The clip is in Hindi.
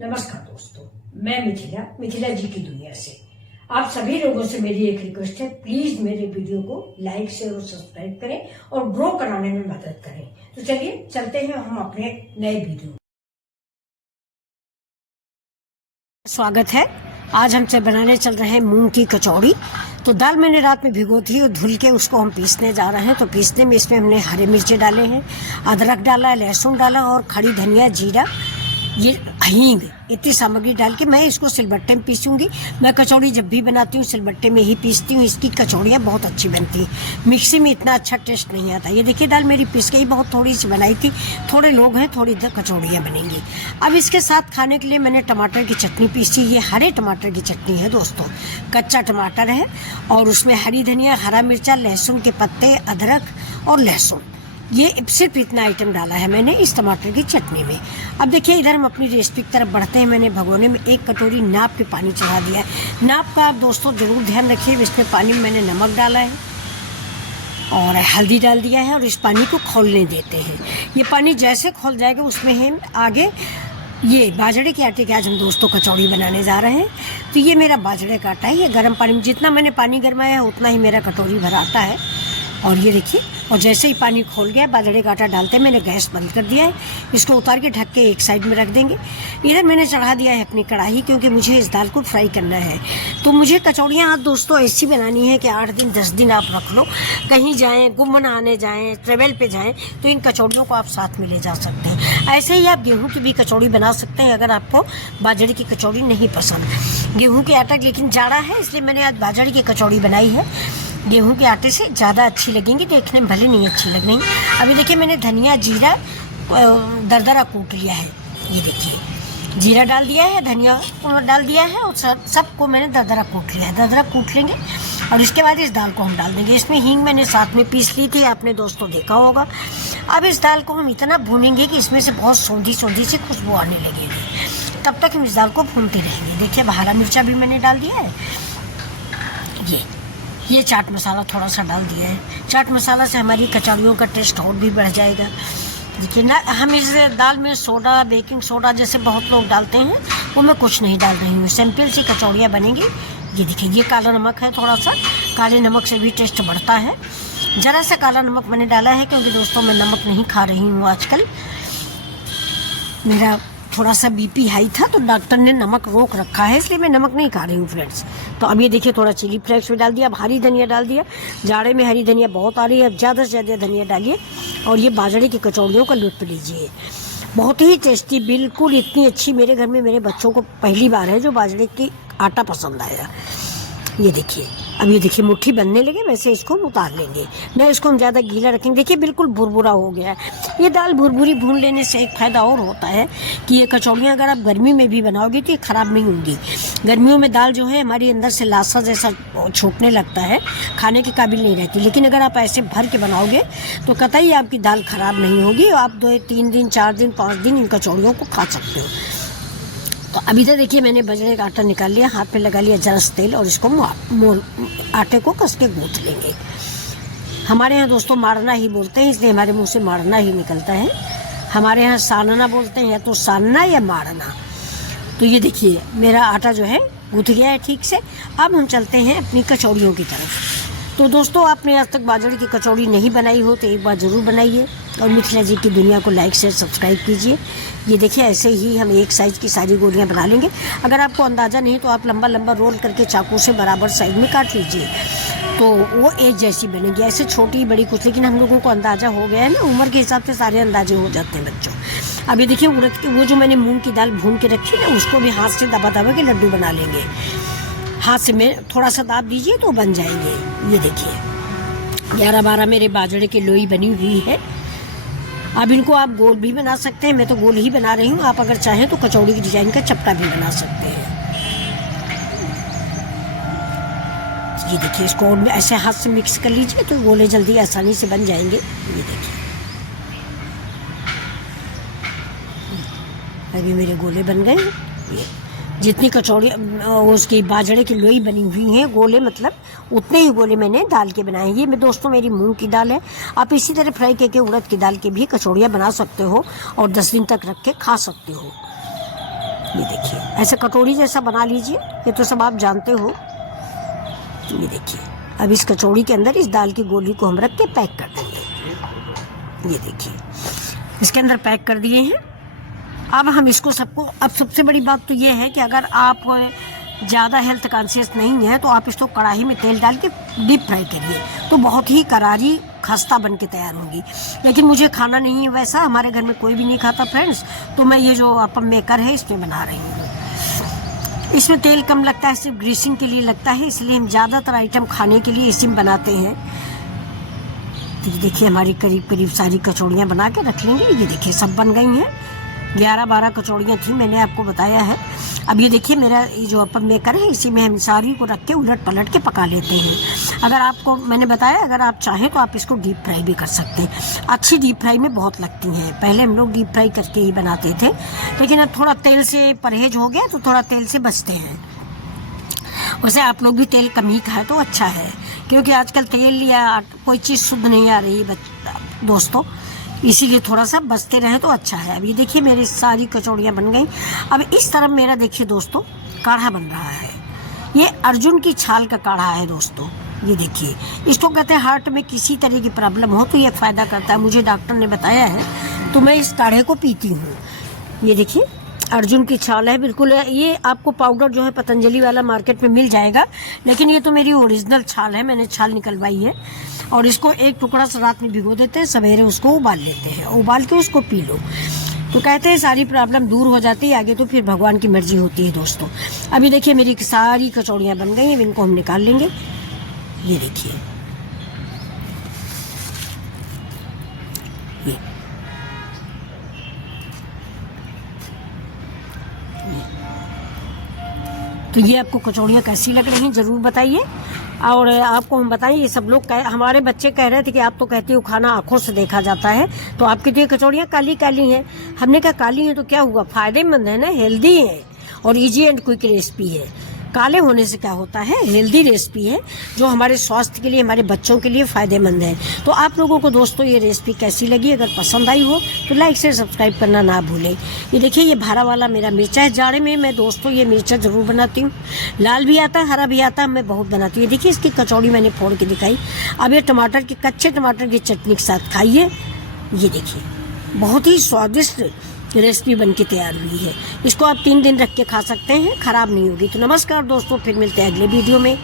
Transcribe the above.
नमस्कार दोस्तों, मैं मिथिला जी की दुनिया से। आप सभी लोगों से मेरी एक रिक्वेस्ट है, प्लीज मेरे वीडियो को लाइक शेयर और सब्सक्राइब करें और ग्रो कराने में मदद करें। तो चलिए चलते हैं हम अपने नए वीडियो। स्वागत है। आज हम बनाने चल रहे हैं मूंग की कचौड़ी। तो दाल मैंने रात में भिगो थी और धुल के उसको हम पीसने जा रहे हैं। तो पीसने में इसमें हमने हरे मिर्चे डाले हैं, अदरक डाला, लहसुन डाला और खड़ी धनिया, जीरा, ये हींग, इतनी सामग्री डाल के मैं इसको सिलबट्टे में पीसूंगी। मैं कचौड़ी जब भी बनाती हूँ सिलबट्टे में ही पीसती हूँ। इसकी कचौड़ियाँ बहुत अच्छी बनती हैं, मिक्सी में इतना अच्छा टेस्ट नहीं आता। ये देखिए दाल मेरी पीस गई, बहुत थोड़ी सी बनाई थी, थोड़े लोग हैं, थोड़ी कचौड़ियाँ बनेंगी। अब इसके साथ खाने के लिए मैंने टमाटर की चटनी पीसी। ये हरे टमाटर की चटनी है दोस्तों, कच्चा टमाटर है और उसमें हरी धनिया, हरा मिर्चा, लहसुन के पत्ते, अदरक और लहसुन, ये सिर्फ इतना आइटम डाला है मैंने इस टमाटर की चटनी में। अब देखिए इधर हम अपनी रेसिपी की तरफ बढ़ते हैं। मैंने भगोने में 1 कटोरी नाप के पानी चढ़ा दिया है। नाप का आप दोस्तों जरूर ध्यान रखिए। इसमें पानी में मैंने नमक डाला है और हल्दी डाल दिया है और इस पानी को खौलने देते हैं। ये पानी जैसे खौल जाएगा उसमें हम आगे ये बाजरे के आटे की आज हम दोस्तों कचौड़ी बनाने जा रहे हैं। तो ये मेरा बाजरे का आटा है। ये गर्म पानी में जितना मैंने पानी गरमाया है उतना ही मेरा कटोरी भर आटा है। और ये देखिए, और जैसे ही पानी खोल गया बाजरे का आटा डालते हैं, मैंने गैस बंद कर दिया है। इसको उतार के ढक के एक साइड में रख देंगे। इधर मैंने चढ़ा दिया है अपनी कढ़ाई, क्योंकि मुझे इस दाल को फ्राई करना है। तो मुझे कचौड़ियाँ आज दोस्तों ऐसी बनानी है कि 8 दिन 10 दिन आप रख लो, कहीं जाएँ, घूम नहाने जाएँ, ट्रेवल पे जाएँ, तो इन कचौड़ियों को आप साथ में ले जा सकते हैं। ऐसे ही आप गेहूँ की भी कचौड़ी बना सकते हैं अगर आपको बाजरे की कचौड़ी नहीं पसंद। गेहूँ के आटा लेकिन जाड़ा है, इसलिए मैंने आज बाजरे की कचौड़ी बनाई है। गेहूं के आटे से ज़्यादा अच्छी लगेंगी, देखने में भले नहीं अच्छी लगेंगी। अभी देखिए मैंने धनिया, जीरा दरदरा कूट लिया है। ये देखिए जीरा डाल दिया है, धनिया डाल दिया है और सबको मैंने दरदरा कूट लिया है। दरदरा कूट लेंगे और इसके बाद इस दाल को हम डाल देंगे। इसमें हींग मैंने साथ में पीस ली थी, आपने दोस्तों देखा होगा। अब इस दाल को हम इतना भूनेंगे कि इसमें से बहुत सौंधी सौंधी सी खुशबू आने लगेगी। तब तक हम इस दाल को भूनते रहेंगे। देखिए अब हरा मिर्चा भी मैंने डाल दिया है। ये चाट मसाला थोड़ा सा डाल दिया है। चाट मसाला से हमारी कचौड़ियों का टेस्ट और भी बढ़ जाएगा। देखिए ना, हम इस दाल में सोडा, बेकिंग सोडा जैसे बहुत लोग डालते हैं, वो मैं कुछ नहीं डाल रही हूँ। सिंपल सी कचौड़ियाँ बनेंगी। ये देखिए ये काला नमक है, थोड़ा सा काले नमक से भी टेस्ट बढ़ता है। ज़रा सा काला नमक मैंने डाला है क्योंकि दोस्तों मैं नमक नहीं खा रही हूँ आजकल। मेरा थोड़ा सा बीपी हाई था तो डॉक्टर ने नमक रोक रखा है, इसलिए मैं नमक नहीं खा रही हूँ फ्रेंड्स। तो अब ये देखिए थोड़ा चिली फ्लेक्स भी डाल दिया। अब हरी धनिया डाल दिया। जाड़े में हरी धनिया बहुत आ रही है, अब ज़्यादा से ज़्यादा धनिया डालिए और ये बाजरे की कचौड़ियों का लुत्फ़ लीजिए। बहुत ही टेस्टी, बिल्कुल इतनी अच्छी। मेरे घर में मेरे बच्चों को पहली बार है जो बाजरे की आटा पसंद आया। ये देखिए अब ये देखिए मुट्ठी बनने लगे, वैसे इसको हम उतार लेंगे। मैं इसको हम ज़्यादा गीला रखेंगे। देखिए बिल्कुल भुरभुरा हो गया है। ये दाल भुरभुरी भून लेने से एक फ़ायदा और होता है कि ये कचौड़ियाँ अगर आप गर्मी में भी बनाओगे तो ये ख़राब नहीं होंगी। गर्मियों में दाल जो है हमारी अंदर से लासा जैसा छूटने लगता है, खाने के काबिल नहीं रहती। लेकिन अगर आप ऐसे भर के बनाओगे तो कतई आपकी दाल ख़राब नहीं होगी। आप 2-3 दिन, 4 दिन, 5 दिन इन कचौड़ियों को खा सकते हो। तो अभी तो देखिए मैंने बाजरे का आटा निकाल लिया, हाथ पे लगा लिया जरा सा तेल और इसको आटे को कस के गूंथ लेंगे। हमारे यहाँ दोस्तों मारना ही बोलते हैं, इसलिए हमारे मुंह से मारना ही निकलता है। हमारे यहाँ सानना बोलते हैं, या तो सानना या मारना। तो ये देखिए मेरा आटा जो है गूंथ गया है ठीक से। अब हम चलते हैं अपनी कचौड़ियों की तरफ। तो दोस्तों आपने आज तक बाजरे की कचौड़ी नहीं बनाई हो तो एक बार ज़रूर बनाइए और मिथिला जी की दुनिया को लाइक शेयर सब्सक्राइब कीजिए। ये देखिए ऐसे ही हम एक साइज़ की सारी गोलियां बना लेंगे। अगर आपको अंदाज़ा नहीं तो आप लंबा लंबा रोल करके चाकू से बराबर साइज में काट लीजिए, तो वो एक जैसी बनेगी। ऐसे छोटी बड़ी कुछ, लेकिन हम लोगों को अंदाज़ा हो गया है ना, उम्र के हिसाब से सारे अंदाजे हो जाते हैं बच्चों। अब ये देखिए उड़द की वो जो मैंने मूँग की दाल भून के रखी है उसको भी हाथ से दबा दबा के लड्डू बना लेंगे। हाथ से मैं थोड़ा सा दाब दीजिए तो बन जाएंगे। ये देखिए 11-12 मेरे बाजरे की लोई बनी हुई है। अब इनको आप गोल भी बना सकते हैं, मैं तो गोल ही बना रही हूँ। आप अगर चाहें तो कचौड़ी की डिजाइन का चपटा भी बना सकते हैं। ये देखिए इसको ऐसे हाथ से मिक्स कर लीजिए तो गोले जल्दी आसानी से बन जाएंगे। ये देखिए अभी मेरे गोले बन गए। ये जितनी कचौड़ी उसकी बाजरे की लोई बनी हुई है गोले, मतलब उतने ही गोले मैंने दाल के बनाए। ये मैं दोस्तों मेरी मूंग की दाल है। आप इसी तरह फ्राई करके उड़द की दाल की भी कचौड़ियाँ बना सकते हो और 10 दिन तक रख के खा सकते हो। ये देखिए ऐसे कटोरी जैसा बना लीजिए, ये तो सब आप जानते हो। ये देखिए अब इस कचौड़ी के अंदर इस दाल की गोली को हम रख के पैक कर देंगे। ये देखिए इसके अंदर पैक कर दिए हैं। अब हम इसको सबको, अब सबसे बड़ी बात तो ये है कि अगर आप ज़्यादा हेल्थ कॉन्शियस नहीं है तो आप इसको कढ़ाई में तेल डाल के डीप फ्राई करिए, तो बहुत ही करारी खस्ता बन के तैयार होगी। लेकिन मुझे खाना नहीं है वैसा, हमारे घर में कोई भी नहीं खाता फ्रेंड्स, तो मैं ये जो अप्पम मेकर है इसमें बना रही हूँ। इसमें तेल कम लगता है, सिर्फ ग्रीसिंग के लिए लगता है, इसलिए हम ज़्यादातर आइटम खाने के लिए इसी में बनाते हैं। तो ये देखिए हमारी करीब करीब सारी कचौड़ियाँ बना के रख लेंगे। ये देखिए सब बन गई हैं, 11-12 कचौड़ियाँ थी, मैंने आपको बताया है। अब ये देखिए मेरा ये जो अप्पम मेकर है इसी में हम सारी को रख के उलट पलट के पका लेते हैं। अगर आपको मैंने बताया, अगर आप चाहें तो आप इसको डीप फ्राई भी कर सकते हैं। अच्छी डीप फ्राई में बहुत लगती हैं, पहले हम लोग डीप फ्राई करके ही बनाते थे, लेकिन अब थोड़ा तेल से परहेज हो गया तो थोड़ा तेल से बचते हैं। वैसे आप लोग भी तेल कम ही खाए तो अच्छा है, क्योंकि आजकल तेल या कोई चीज़ शुद्ध नहीं आ रही है दोस्तों, इसीलिए थोड़ा सा बचते रहे तो अच्छा है। अब ये देखिए मेरी सारी कचौड़ियाँ बन गई। अब इस तरफ मेरा देखिए दोस्तों काढ़ा बन रहा है, ये अर्जुन की छाल का काढ़ा है दोस्तों। ये देखिए इसको कहते हैं हार्ट में किसी तरह की प्रॉब्लम हो तो ये फ़ायदा करता है, मुझे डॉक्टर ने बताया है, तो मैं इस काढ़े को पीती हूँ। ये देखिए अर्जुन की छाल है बिल्कुल, ये आपको पाउडर जो है पतंजलि वाला मार्केट में मिल जाएगा, लेकिन ये तो मेरी ओरिजिनल छाल है, मैंने छाल निकलवाई है। और इसको एक टुकड़ा से रात में भिगो देते हैं, सवेरे उसको उबाल लेते हैं, उबाल के उसको पी लो तो कहते हैं सारी प्रॉब्लम दूर हो जाती है। आगे तो फिर भगवान की मर्जी होती है दोस्तों। अभी देखिए मेरी सारी कचौड़ियाँ बन गई हैं, इनको हम निकाल लेंगे। ये देखिए तो ये आपको कचौड़ियाँ कैसी लग रही हैं ज़रूर बताइए। और आपको हम बताएं, ये सब लोग हमारे बच्चे कह रहे थे कि आप तो कहते हो खाना आंखों से देखा जाता है, तो आपकी तो ये कचौड़ियाँ काली काली हैं। हमने कहा काली हैं तो क्या हुआ, फ़ायदेमंद है ना, हेल्दी है और इजी एंड क्विक रेसिपी है। काले होने से क्या होता है, हेल्दी रेसिपी है जो हमारे स्वास्थ्य के लिए, हमारे बच्चों के लिए फ़ायदेमंद है। तो आप लोगों को दोस्तों ये रेसिपी कैसी लगी, अगर पसंद आई हो तो लाइक से सब्सक्राइब करना ना भूलें। ये देखिए ये भारा वाला मेरा मिर्चा है, जाड़े में मैं दोस्तों ये मिर्चा ज़रूर बनाती हूँ, लाल भी आता है हरा भी आता है, मैं बहुत बनाती हूँ। ये देखिए इसकी कचौड़ी मैंने फोड़ के दिखाई। अब ये टमाटर की, कच्चे टमाटर की चटनी के साथ खाइए। ये देखिए बहुत ही स्वादिष्ट रेसिपी बनके तैयार हुई है, इसको आप 3 दिन रख के खा सकते हैं, ख़राब नहीं होगी। तो नमस्कार दोस्तों, फिर मिलते हैं अगले वीडियो में।